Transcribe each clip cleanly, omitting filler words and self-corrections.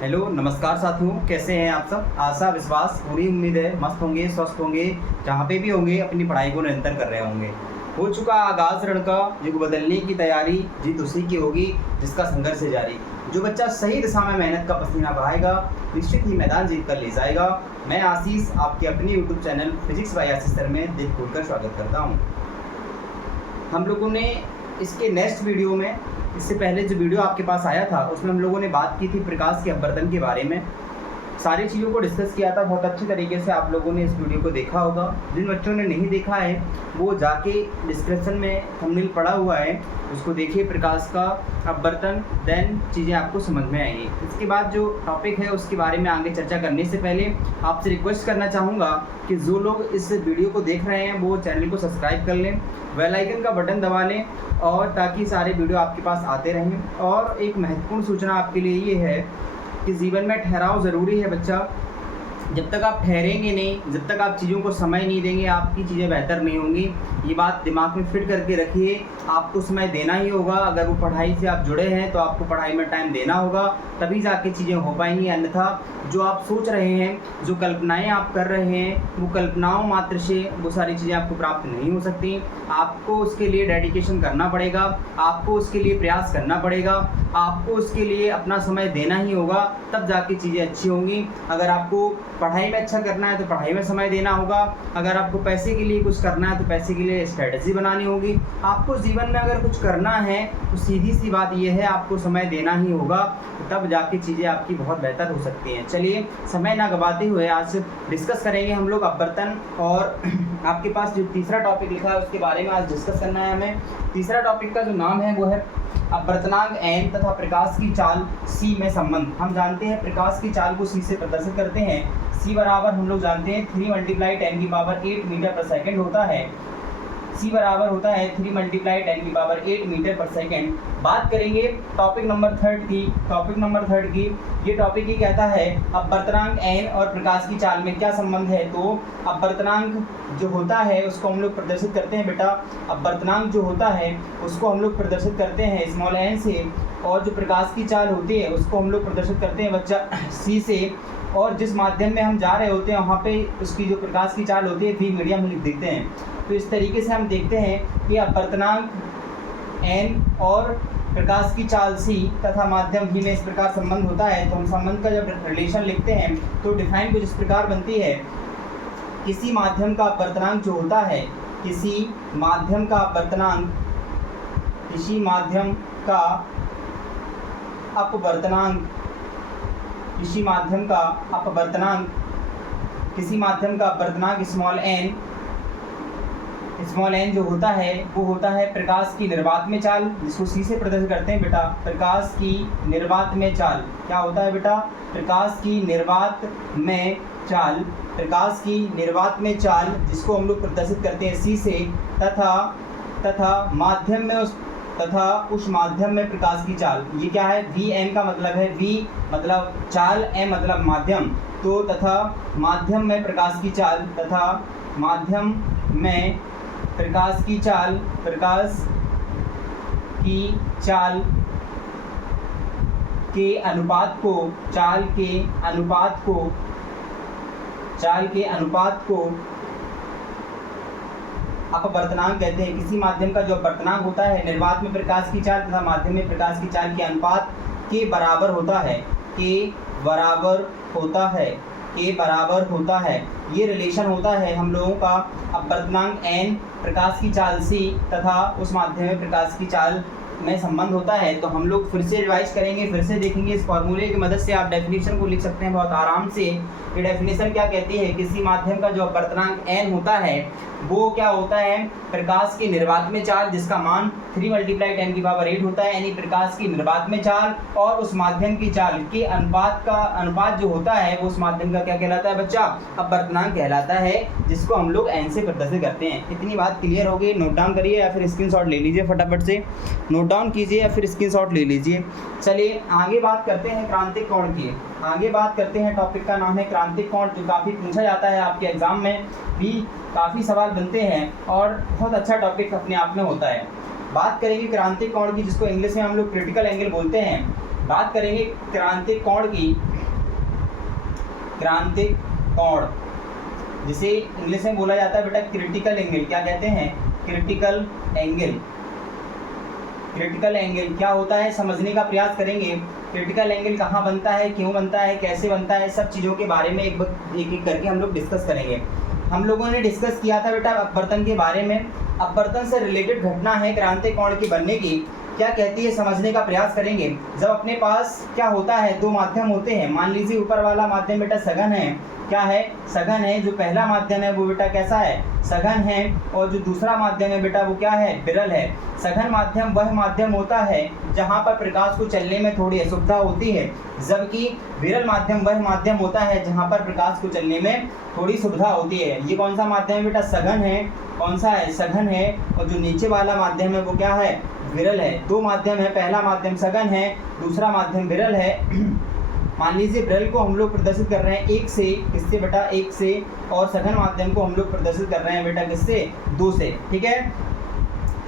Hello नमस्कार साथियों, कैसे हैं आप सब। आशा विश्वास पूरी उम्मीद है मस्त होंगे, स्वस्थ होंगे, जहाँ पे भी होंगे अपनी पढ़ाई को निरंतर कर रहे होंगे। हो चुका आगाज़ रण का, युग बदलने की तैयारी, जीत उसी की होगी जिसका संघर्ष है जारी। जो बच्चा सही दिशा में मेहनत का पसीना बहाएगा निश्चित ही मैदान जीत कर ले जाएगा। मैं आशीष आपके अपने यूट्यूब चैनल फिजिक्स बाय आशीष सर में दिल खोलकर स्वागत करता हूँ। हम लोगों ने इसके नेक्स्ट वीडियो में, इससे पहले जो वीडियो आपके पास आया था उसमें हम लोगों ने बात की थी प्रकाश के अपवर्तन के बारे में, सारी चीज़ों को डिस्कस किया था। बहुत अच्छी तरीके से आप लोगों ने इस वीडियो को देखा होगा। जिन बच्चों ने नहीं देखा है वो जाके डिस्क्रिप्शन में थंबनेल पड़ा हुआ है, उसको देखिए, प्रकाश का अपवर्तन, देन चीज़ें आपको समझ में आएंगी। इसके बाद जो टॉपिक है उसके बारे में आगे चर्चा करने से पहले आपसे रिक्वेस्ट करना चाहूँगा कि जो लोग इस वीडियो को देख रहे हैं वो चैनल को सब्सक्राइब कर लें, बेल आइकन का बटन दबा लें, और ताकि सारे वीडियो आपके पास आते रहें। और एक महत्वपूर्ण सूचना आपके लिए ये है कि जीवन में ठहराव ज़रूरी है बच्चा। जब तक आप ठहरेंगे नहीं, जब तक आप चीज़ों को समय नहीं देंगे, आपकी चीज़ें बेहतर नहीं होंगी। ये बात दिमाग में फिट करके रखिए। आपको समय देना ही होगा। अगर वो पढ़ाई से आप जुड़े हैं तो आपको पढ़ाई में टाइम देना होगा, तभी जाके चीज़ें हो पाएंगी। अन्यथा जो आप सोच रहे हैं, जो कल्पनाएं आप कर रहे हैं, वो कल्पनाओं मात्र से वो सारी चीज़ें आपको प्राप्त नहीं हो सकती। आपको उसके लिए डेडिकेशन करना पड़ेगा, आपको उसके लिए प्रयास करना पड़ेगा, आपको उसके लिए अपना समय देना ही होगा, तब जाके चीज़ें अच्छी होंगी। अगर आपको पढ़ाई में अच्छा करना है तो पढ़ाई में समय देना होगा। अगर आपको पैसे के लिए कुछ करना है तो पैसे के लिए स्ट्रेटजी बनानी होगी। आपको जीवन में अगर कुछ करना है तो सीधी सी बात यह है, आपको समय देना ही होगा, तब जाके चीज़ें आपकी बहुत बेहतर हो सकती हैं। चलिए समय ना गवाते हुए आज डिस्कस करेंगे हम लोग अपवर्तन। और आपके पास जो तीसरा टॉपिक लिखा है उसके बारे में आज डिस्कस करना है हमें। तीसरा टॉपिक का जो नाम है वो है अपवर्तनांक n तथा प्रकाश की चाल c में संबंध। हम जानते हैं प्रकाश की चाल को c से प्रदर्शित करते हैं। c बराबर हम लोग जानते हैं 3 × 10⁸ मीटर पर सेकंड होता है। c बराबर होता है 3 × 10⁸ मीटर पर सेकंड। बात करेंगे टॉपिक नंबर थर्ड की। ये टॉपिक ही कहता है अपवर्तनांक n और प्रकाश की चाल में क्या संबंध है। तो अपवर्तनांक जो होता है उसको हम लोग प्रदर्शित करते हैं बेटा। अपवर्तनांक जो होता है उसको हम लोग प्रदर्शित करते हैं स्मॉल n से, और जो प्रकाश की चाल होती है उसको हम लोग प्रदर्शित करते हैं बच्चा c से। और जिस माध्यम में हम जा रहे होते हैं वहाँ पे उसकी जो प्रकाश की चाल होती है v मीडियम लिख देते हैं। तो इस तरीके से हम देखते हैं कि अपवर्तनांक n और प्रकाश की चाल c तथा माध्यम v में इस प्रकार संबंध होता है। तो हम संबंध का जब रिलेशन लिखते हैं तो डिफाइन कुछ इस प्रकार बनती है। किसी माध्यम का अपवर्तनांक जो होता है, किसी माध्यम का अपवर्तनांक स्मॉल n जो होता है वो होता है प्रकाश की निर्वात में चाल, जिसको c से प्रदर्शित करते हैं बेटा। प्रकाश की निर्वात में चाल क्या होता है बेटा? प्रकाश की निर्वात में चाल जिसको हम लोग प्रदर्शित करते हैं c से, तथा उस माध्यम में प्रकाश की चाल। ये क्या है? Vm का मतलब है v मतलब चाल, m मतलब माध्यम। तो तथा माध्यम में प्रकाश की चाल, प्रकाश की चाल के अनुपात को अपवर्तनांक कहते हैं। किसी माध्यम का जो अपवर्तनांक होता है निर्वात में प्रकाश की चाल तथा माध्यम में प्रकाश की चाल के अनुपात के बराबर होता है। ये रिलेशन होता है हम लोगों का अपवर्तनांक n, प्रकाश की चाल c तथा उस माध्यम में प्रकाश की चाल में संबंध होता है। तो हम लोग फिर से रिवाइज करेंगे, फिर से देखेंगे। इस फॉर्मूले की मदद से आप डेफिनेशन को लिख सकते हैं बहुत आराम से। ये डेफिनेशन क्या कहती है? किसी माध्यम का जो अपवर्तनांक n होता है वो क्या होता है? प्रकाश की निर्वात में चाल जिसका मान 3 × 10⁸ होता है, यानी प्रकाश की निर्वात में चाल और उस माध्यम की चाल के अनुपात जो होता है वो उस माध्यम का क्या कहलाता है बच्चा? अपवर्तनांक कहलाता है, जिसको हम लोग n से प्रदर्शित करते हैं। इतनी बात क्लियर हो गई? नोट डाउन करिए या फिर स्क्रीनशॉट ले लीजिए, फटाफट से नोट डाउन कीजिए या फिर स्क्रीनशॉट ले लीजिए। चलिए आगे बात करते हैं क्रांतिक कोण की। टॉपिक का नाम है क्रांतिक कोण, जो काफ़ी पूछा जाता है आपके एग्जाम में भी, काफ़ी सवाल बनते हैं और बहुत अच्छा टॉपिक अपने आप में होता है। बात करेंगे क्रांतिक कोण की, जिसको इंग्लिश में हम लोग क्रिटिकल एंगल बोलते हैं। बात करेंगे क्रांतिक कोण की। क्रांतिक कोण जिसे इंग्लिश में बोला जाता है बेटा क्रिटिकल एंगल। क्या कहते हैं? Critical angle. क्रिटिकल एंगल क्या होता है समझने का प्रयास करेंगे। क्रिटिकल एंगल कहाँ बनता है, क्यों बनता है, कैसे बनता है, सब चीज़ों के बारे में एक एक करके हम लोग डिस्कस करेंगे। हम लोगों ने डिस्कस किया था बेटा अपवर्तन के बारे में। अपवर्तन से रिलेटेड घटना है क्रांतिक कोण की बनने की, क्या कहती है समझने का प्रयास करेंगे। जब अपने पास क्या होता है, दो माध्यम होते हैं। मान लीजिए ऊपर वाला माध्यम बेटा सघन है। क्या है? सघन है। जो पहला माध्यम है वो बेटा कैसा है? सघन है। और जो दूसरा माध्यम है बेटा वो क्या है? विरल है। सघन माध्यम वह माध्यम होता है जहाँ पर प्रकाश को चलने में थोड़ी असुविधा होती है, जबकि विरल माध्यम वह माध्यम होता है जहाँ पर प्रकाश को चलने में थोड़ी सुविधा होती है। ये कौन सा माध्यम है बेटा? सघन है। कौन सा है? सघन है। और जो नीचे वाला माध्यम है वो क्या है? विरल है। दो माध्यम है, पहला माध्यम सघन है, दूसरा माध्यम विरल है। मान लीजिए विरल को हम लोग प्रदर्शित कर रहे हैं 1 से, किससे बेटा? 1 से। और सघन माध्यम को हम लोग प्रदर्शित कर रहे हैं बेटा किससे? 2 से। ठीक है,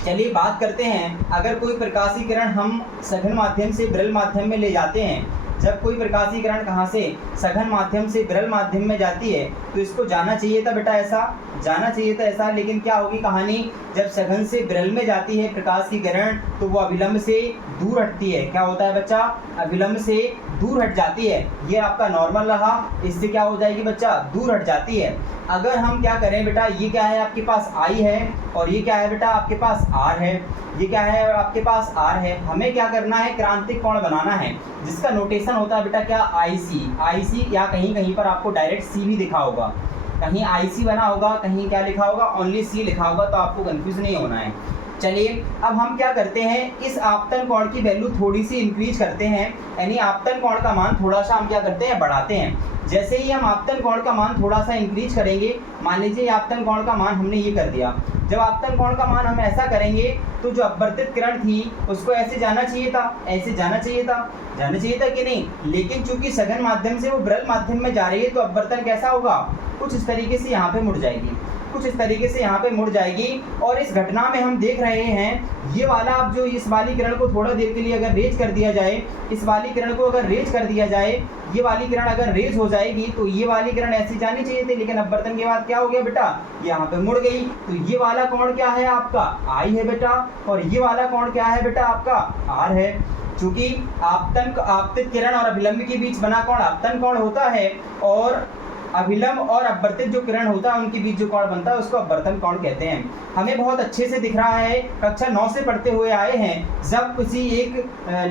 चलिए बात करते हैं। अगर कोई प्रकाशीय किरण हम सघन माध्यम से विरल माध्यम में ले जाते हैं, जब कोई प्रकाशीय किरण कहाँ से? सघन माध्यम से विरल माध्यम में जाती है, तो इसको जाना चाहिए था बेटा ऐसा, जाना चाहिए था ऐसा। लेकिन क्या होगी कहानी, जब सघन से विरल में जाती है प्रकाश की किरण तो वो अभिलंब से दूर हटती है। क्या होता है बच्चा? अभिलंब से दूर हट जाती है। ये आपका नॉर्मल रहा, इससे क्या हो जाएगी बच्चा? दूर हट जाती है। अगर हम क्या करें बेटा, ये क्या है आपके पास? I है, और ये क्या है बेटा आपके पास? R है। ये क्या है आपके पास? R है। हमें क्या करना है? क्रांतिक कोण बनाना है, जिसका नोटेशन होता है बेटा क्या? IC, या कहीं कहीं पर आपको डायरेक्ट C भी दिखा होगा। कहीं IC बना होगा, कहीं क्या लिखा होगा? ओनली C लिखा होगा, तो आपको कंफ्यूज नहीं होना है। चलिए अब हम क्या करते हैं, इस आपतन कोण की वैल्यू थोड़ी सी इंक्रीज करते हैं, यानी आपतन कोण का मान थोड़ा सा हम क्या करते हैं? बढ़ाते हैं। जैसे ही हम आपतन कोण का मान थोड़ा सा इंक्रीज करेंगे, मान लीजिए आपतन कोण का मान हमने ये कर दिया। जब आपतन कोण का मान हम ऐसा करेंगे तो जो अपवर्तित किरण थी उसको ऐसे जाना चाहिए था, ऐसे जाना चाहिए था, जाना चाहिए था कि नहीं? लेकिन चूंकि सघन माध्यम से वो विरल माध्यम में जा रही है, तो अपवर्तन कैसा होगा? कुछ इस तरीके से यहाँ पे मुड़ जाएगी, कुछ इस तरीके से यहाँ पे मुड़ जाएगी। और इस घटना में हम देख रहे हैं ये वाला, अब जो इस वाली किरण को थोड़ा देर के लिए अगर रेज कर दिया जाए, इस वाली किरण को अगर रेज कर दिया जाए, ये वाली किरण अगर रेज हो जाएगी तो ये वाली किरण ऐसी जानी चाहिए थी, लेकिन अपवर्तन के बाद क्या हो गया बेटा? यहाँ पे मुड़ गई। तो ये वाला कोण क्या है आपका? I है बेटा, और ये वाला कोण क्या है बेटा आपका? R है। चूंकि आपतित किरण और अभिलंब के बीच बना कोण आपतन कोण होता है, और अभिलंब और अपवर्तित जो किरण होता है उनके बीच जो कोण बनता है उसको अपवर्तन कोण कहते हैं। हमें बहुत अच्छे से दिख रहा है, कक्षा 9 से पढ़ते हुए आए हैं। जब किसी एक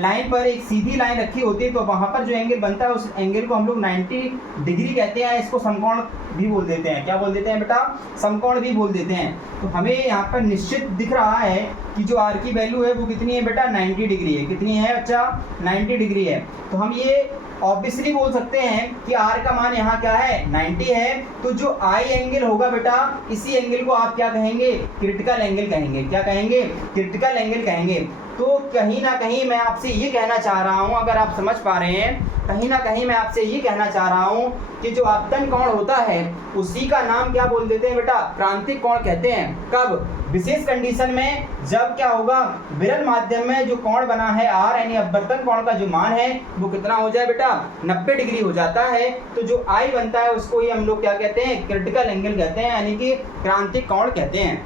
लाइन पर एक सीधी लाइन रखी होती है तो वहाँ पर जो एंगल बनता है उस एंगल को हम लोग 90 डिग्री कहते हैं। इसको समकोण भी बोल देते हैं। क्या बोल देते हैं बेटा? समकोण भी बोल देते हैं। तो हमें यहाँ पर निश्चित दिख रहा है कि जो R की वैल्यू है वो कितनी है बेटा? 90 डिग्री है। कितनी है बच्चा? 90 डिग्री है। तो हम ये ऑब्वियसली बोल सकते हैं कि R का मान यहाँ क्या है? 90 है। तो जो I एंगल होगा बेटा, इसी एंगल को आप क्या कहेंगे? क्रिटिकल एंगल कहेंगे। क्या कहेंगे? क्रिटिकल एंगल कहेंगे। तो कहीं ना कहीं मैं आपसे ये कहना चाह रहा हूँ, अगर आप समझ पा रहे हैं, कहीं ना कहीं मैं आपसे ये कहना चाह रहा हूँ कि जो आपतन कोण होता है उसी का नाम क्या बोल देते हैं बेटा? क्रांतिक कोण कहते हैं। कब? विशेष कंडीशन में, जब क्या होगा? विरल माध्यम में जो कोण बना है R, यानी अपवर्तन कोण का जो मान है वो कितना हो जाए बेटा? 90 डिग्री हो जाता है। तो जो I बनता है उसको ही हम लोग क्या कहते हैं? क्रिटिकल एंगल कहते हैं, यानी कि क्रांतिक कोण कहते हैं।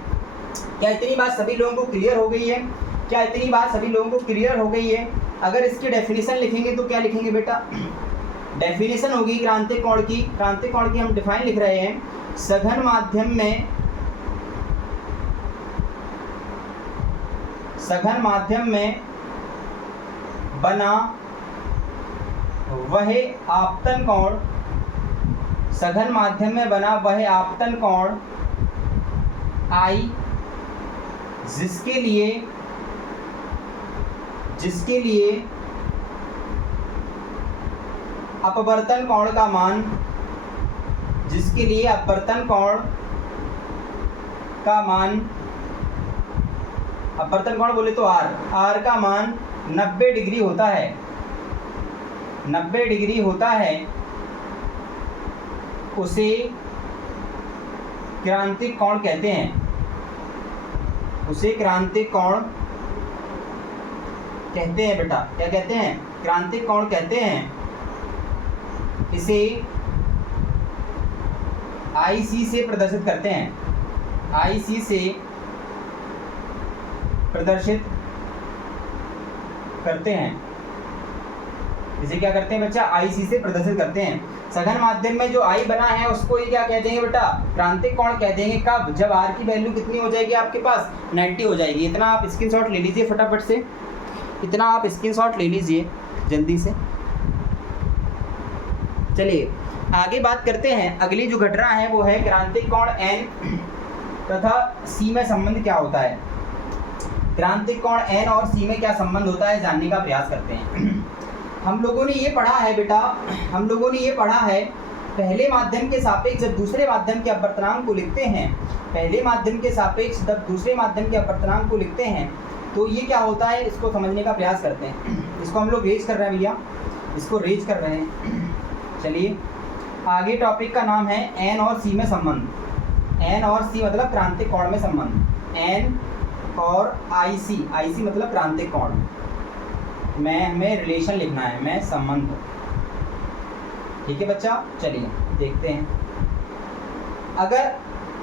क्या इतनी बात सभी लोगों को क्लियर हो गई है? क्या इतनी बात सभी लोगों को क्लियर हो गई है? अगर इसकी डेफिनेशन लिखेंगे तो क्या लिखेंगे बेटा? डेफिनेशन होगी क्रांतिक कोण की। क्रांतिक कोण की हम डिफाइन लिख रहे हैं, सघन माध्यम में बना वह आपतन कोण, सघन माध्यम में बना वह आपतन कोण I जिसके लिए अपवर्तन कोण का मान, जिसके लिए अपवर्तन कोण का मान, अपवर्तन कोण बोले तो R का मान 90 डिग्री होता है, 90 डिग्री होता है, उसे क्रांतिक कोण कहते हैं। उसे क्रांतिक कोण कहते हैं बेटा। क्या कहते हैं? क्रांतिक कोण कहते हैं, इसे IC से प्रदर्शित करते हैं, IC से प्रदर्शित करते हैं। इसे क्या करते हैं बच्चा, IC से प्रदर्शित करते हैं। सघन माध्यम में जो I बना है उसको ये क्या कह देंगे बेटा, क्रांतिक कोण कह देंगे। कब, जब R की वैल्यू कितनी हो जाएगी आपके पास, 90 हो जाएगी। इतना आप स्क्रीनशॉट ले लीजिए फटाफट से, इतना आप स्क्रीनशॉट ले लीजिए जल्दी से। चलिए आगे बात करते हैं। अगली जो घटना है वो है क्रांतिक कोण N तथा C में संबंध क्या होता है। क्रांतिक कोण N और C में क्या संबंध होता है जानने का प्रयास करते हैं। हम लोगों ने ये पढ़ा है बेटा, हम लोगों ने ये पढ़ा है पहले माध्यम के सापेक्ष जब दूसरे माध्यम के अपवर्तनांक को लिखते हैं, पहले माध्यम के सापेक्ष जब दूसरे माध्यम के अपवर्तनांक को लिखते हैं तो ये क्या होता है, इसको समझने का प्रयास करते हैं। इसको हम लोग रेज कर रहे हैं भैया, इसको रेज कर रहे हैं। चलिए आगे टॉपिक का नाम है N और C में संबंध। N और C मतलब क्रांतिक कोण में संबंध। N और IC, IC मतलब क्रांतिक कोण में हमें रिलेशन लिखना है, में संबंध। ठीक है बच्चा, चलिए देखते हैं। अगर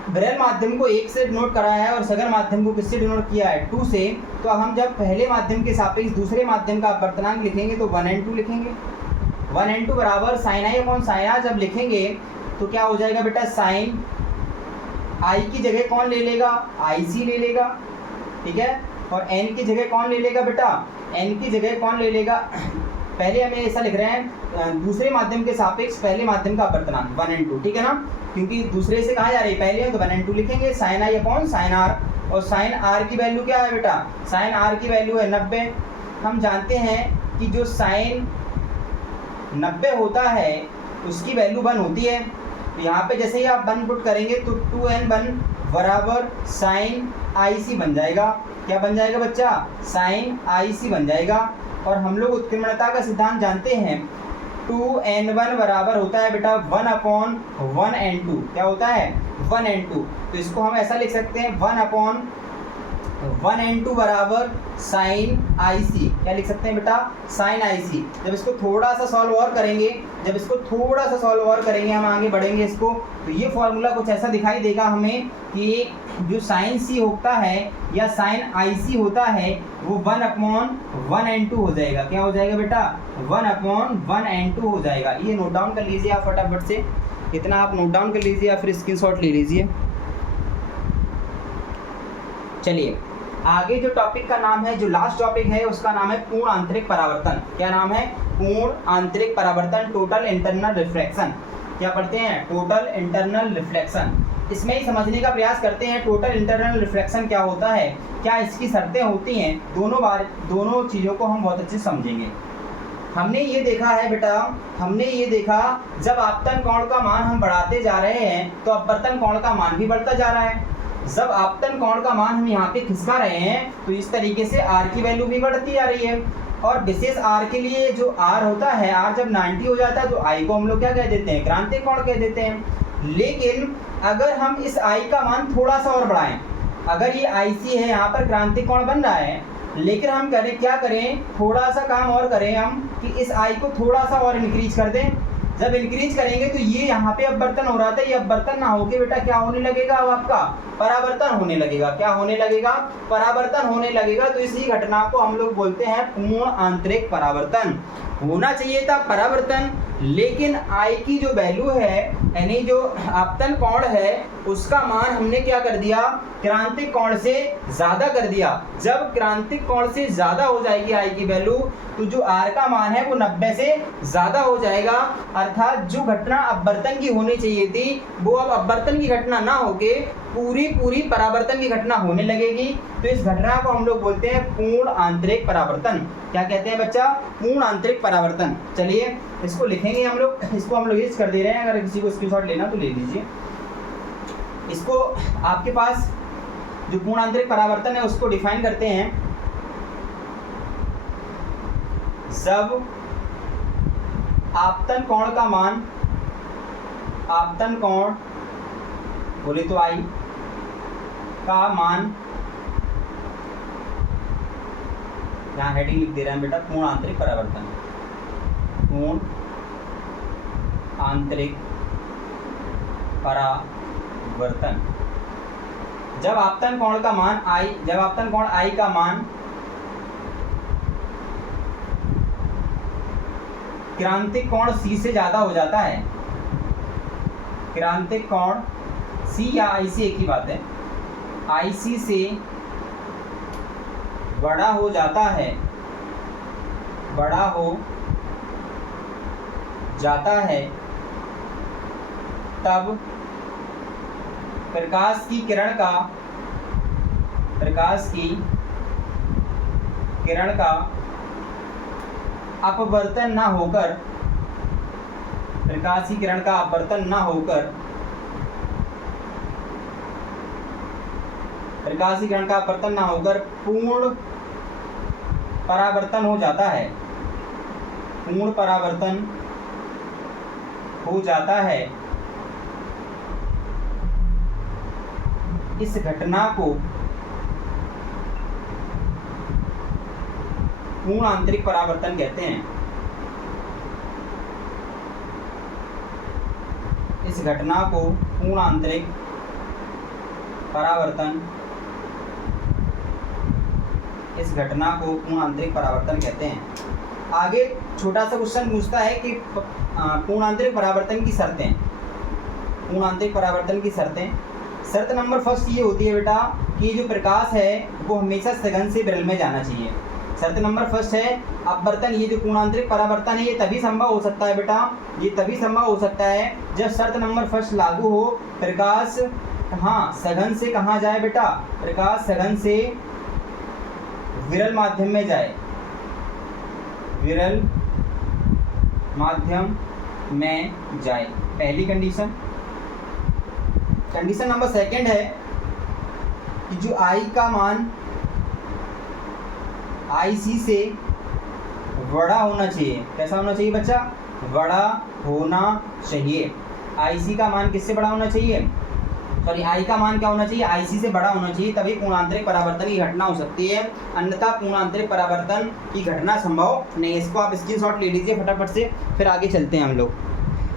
विरल माध्यम को 1 से डिनोट कराया है और सघन माध्यम को किससे डिनोट किया है, 2 से, तो हम जब पहले माध्यम के सापेक्ष दूसरे माध्यम का अपवर्तनांक लिखेंगे तो 1n2 लिखेंगे। 1n2 बराबर sine i upon sine r जब लिखेंगे तो क्या हो जाएगा बेटा, साइन आई की जगह कौन ले लेगा, IC ले लेगा। ठीक है, और n की जगह कौन ले लेगा बेटा, n की जगह कौन ले लेगा, पहले हमें ऐसा लिख रहे हैं दूसरे माध्यम के सापेक्ष पहले माध्यम का अपवर्तनांक 1n2। ठीक है ना, क्योंकि दूसरे से कहा जा रही है पहले है तो 1n2 लिखेंगे। Sine i upon sine r, और साइन आर की वैल्यू क्या है बेटा, साइन आर की वैल्यू है 90। हम जानते हैं कि जो साइन 90 होता है उसकी वैल्यू 1 होती है। तो यहाँ पे जैसे ही आप 1 पुट करेंगे तो 2n1 बराबर साइन IC बन जाएगा। क्या बन जाएगा बच्चा, साइन IC बन जाएगा। और हम लोग उत्क्रमणता का सिद्धांत जानते हैं, 2n1 बराबर होता है बेटा 1/1n2। क्या होता है, 1n2। तो इसको हम ऐसा लिख सकते हैं 1/1n2 बराबर साइन IC। क्या लिख सकते हैं बेटा, साइन IC। जब इसको थोड़ा सा सॉल्व और करेंगे, जब इसको थोड़ा सा सॉल्व और करेंगे, हम आगे बढ़ेंगे इसको, तो ये फॉर्मूला कुछ ऐसा दिखाई देगा हमें कि जो साइन C होता है या साइन IC होता है वो 1/1n2 हो जाएगा। क्या हो जाएगा बेटा, 1/1n2 हो जाएगा। ये नोट डाउन कर लीजिए आप फटाफट से, इतना आप नोट डाउन कर लीजिए या फिर स्क्रीनशॉट ले लीजिए। चलिए आगे जो टॉपिक का नाम है, जो लास्ट टॉपिक है उसका नाम है पूर्ण आंतरिक परावर्तन। क्या नाम है, पूर्ण आंतरिक परावर्तन, टोटल इंटरनल रिफ्लेक्शन। क्या पढ़ते हैं, टोटल इंटरनल रिफ्लेक्शन। इसमें ही समझने का प्रयास करते हैं टोटल इंटरनल रिफ्लेक्शन क्या होता है, क्या इसकी शर्तें होती हैं, दोनों चीज़ों को हम बहुत अच्छे से समझेंगे। हमने ये देखा है बेटा, हमने ये देखा जब आपतन कोण का मान हम बढ़ाते जा रहे हैं तो अपवर्तन कोण का मान भी बढ़ता जा रहा है। जब आपतन कोण का मान हम यहाँ पे खिसका रहे हैं तो इस तरीके से R की वैल्यू भी बढ़ती जा रही है। और विशेष R के लिए जो R होता है, R जब 90 हो जाता है तो I को हम लोग क्या कह देते हैं, क्रांतिक कोण कह देते हैं। लेकिन अगर हम इस I का मान थोड़ा सा और बढ़ाएं, अगर ये IC है, यहाँ पर क्रांतिक कोण बन रहा है, लेकिन हम करें क्या करें, थोड़ा सा काम और करें हम कि इस I को थोड़ा सा और इंक्रीज कर दें। जब इंक्रीज करेंगे तो ये यहाँ पे अपवर्तन हो रहा था, ये अपवर्तन ना होके बेटा क्या होने लगेगा, अब आपका परावर्तन होने लगेगा। क्या होने लगेगा, परावर्तन होने लगेगा। तो इसी घटना को हम लोग बोलते हैं पूर्ण आंतरिक परावर्तन। होना चाहिए था परावर्तन, लेकिन I की जो वैल्यू है यानी जो आपतन कोण है उसका मान हमने क्या कर दिया, क्रांतिक कोण से ज़्यादा कर दिया। जब क्रांतिक कोण से ज़्यादा हो जाएगी I की वैल्यू तो जो R का मान है वो 90 से ज़्यादा हो जाएगा। अर्थात जो घटना अपवर्तन की होनी चाहिए थी वो अब अपवर्तन की घटना ना होके पूरी परावर्तन की घटना होने लगेगी। तो इस घटना को हम लोग बोलते हैं पूर्ण आंतरिक परावर्तन। क्या कहते हैं बच्चा, पूर्ण आंतरिक परावर्तन। चलिए इसको लिखेंगे हम लोग, इसको हम लोग यूज कर दे रहे हैं, अगर किसी को स्क्रीनशॉट लेना तो ले लीजिए। इसको आपके पास जो पूर्ण आंतरिक परावर्तन है उसको डिफाइन करते हैं, जब आपतन कोण का मान, आपतन कोण बोले तो I का मान, यहाँ हेडिंग लिख दे रहे हैं बेटा पूर्ण आंतरिक परावर्तन। पूर्ण आंतरिक परावर्तन। जब आपतन कोण का मान I का मान क्रांतिक कोण C से ज्यादा हो जाता है, क्रांतिक कोण C या IC एक ही बात है, IC से बड़ा हो जाता है, तब प्रकाश की किरण का अपवर्तन ना होकर पूर्ण परावर्तन हो जाता है। इस घटना को पूर्ण आंतरिक परावर्तन कहते हैं। इस घटना को पूर्ण आंतरिक परावर्तन कहते हैं। आगे छोटा सा क्वेश्चन पूछता है कि पूर्ण आंतरिक परावर्तन की शर्तें। शर्त नंबर फर्स्ट ये होती है बेटा कि जो प्रकाश है वो हमेशा सघन से विरल में जाना चाहिए। शर्त नंबर फर्स्ट है अपवर्तन, ये जो पूर्ण आंतरिक परावर्तन है ये तभी संभव हो सकता है बेटा, जब शर्त नंबर फर्स्ट लागू हो, प्रकाश सघन से कहाँ जाए बेटा, प्रकाश सघन से विरल माध्यम में जाए, पहली कंडीशन। कंडीशन नंबर सेकंड है कि जो I का मान IC से बड़ा होना चाहिए। कैसा होना चाहिए बच्चा? बड़ा होना चाहिए। IC का मान किससे बड़ा होना चाहिए? I का मान क्या होना चाहिए? IC से बड़ा होना चाहिए, तभी पूर्ण आंतरिक परावर्तन की घटना हो सकती है, अन्यथा पूर्ण आंतरिक परावर्तन की घटना संभव नहीं। इसको आप स्क्रीनशॉट ले लीजिए फटाफट से, फिर आगे चलते हैं हम लोग।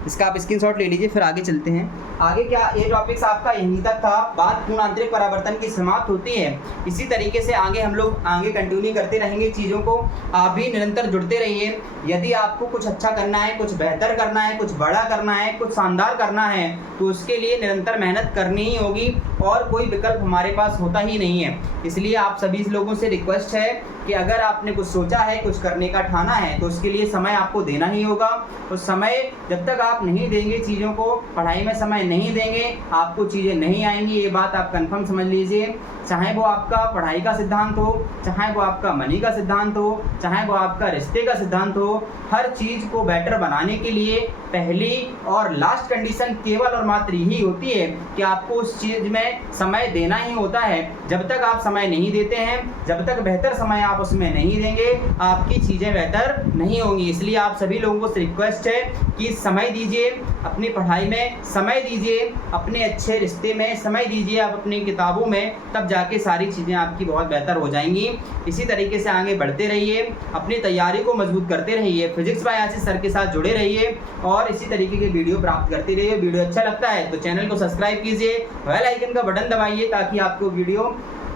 इसका आप स्क्रीनशॉट ले लीजिए, फिर आगे चलते हैं। आगे क्या, ये टॉपिक्स आपका यहीं तक था। बात पूर्ण आंतरिक परावर्तन की समाप्त होती है। इसी तरीके से आगे हम लोग कंटिन्यू करते रहेंगे चीज़ों को। आप भी निरंतर जुड़ते रहिए। यदि आपको कुछ अच्छा करना है, कुछ बेहतर करना है, कुछ बड़ा करना है, कुछ शानदार करना है, तो उसके लिए निरंतर मेहनत करनी ही होगी और कोई विकल्प हमारे पास होता ही नहीं है। इसलिए आप सभी लोगों से रिक्वेस्ट है कि अगर आपने कुछ सोचा है, कुछ करने का ठाना है, तो उसके लिए समय आपको देना ही होगा। तो समय जब तक आप नहीं देंगे चीज़ों को, पढ़ाई में समय नहीं देंगे, आपको चीज़ें नहीं आएंगी। ये बात आप कंफर्म समझ लीजिए। चाहे वो आपका पढ़ाई का सिद्धांत हो, चाहे वो आपका मनी का सिद्धांत हो, चाहे वो आपका रिश्ते का सिद्धांत हो, हर चीज़ को बेटर बनाने के लिए पहली और लास्ट कंडीशन केवल और मात्र यही होती है कि आपको उस चीज़ में समय देना ही होता है। जब तक आप समय नहीं देते हैं, जब तक बेहतर समय आप उसमें नहीं देंगे, आपकी चीज़ें बेहतर नहीं होंगी। इसलिए आप सभी लोगों को रिक्वेस्ट है कि समय दीजिए, अपनी पढ़ाई में समय दीजिए, अपने अच्छे रिश्ते में समय दीजिए, आप अपनी किताबों में, तब जाके सारी चीज़ें आपकी बहुत बेहतर हो जाएंगी। इसी तरीके से आगे बढ़ते रहिए, अपनी तैयारी को मजबूत करते रहिए, फिजिक्स बाय आशीष सर के साथ जुड़े रहिए और इसी तरीके के वीडियो प्राप्त करते रहिए। वीडियो अच्छा लगता है तो चैनल को सब्सक्राइब कीजिए, बेल आइकन का बटन दबाइए ताकि आपको वीडियो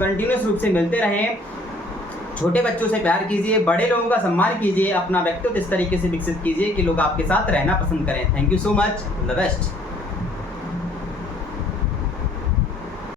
कंटिन्यूस रूप से मिलते रहें। छोटे बच्चों से प्यार कीजिए, बड़े लोगों का सम्मान कीजिए, अपना व्यक्तित्व इस तरीके से विकसित कीजिए कि लोग आपके साथ रहना पसंद करें। Thank you so much, all the best.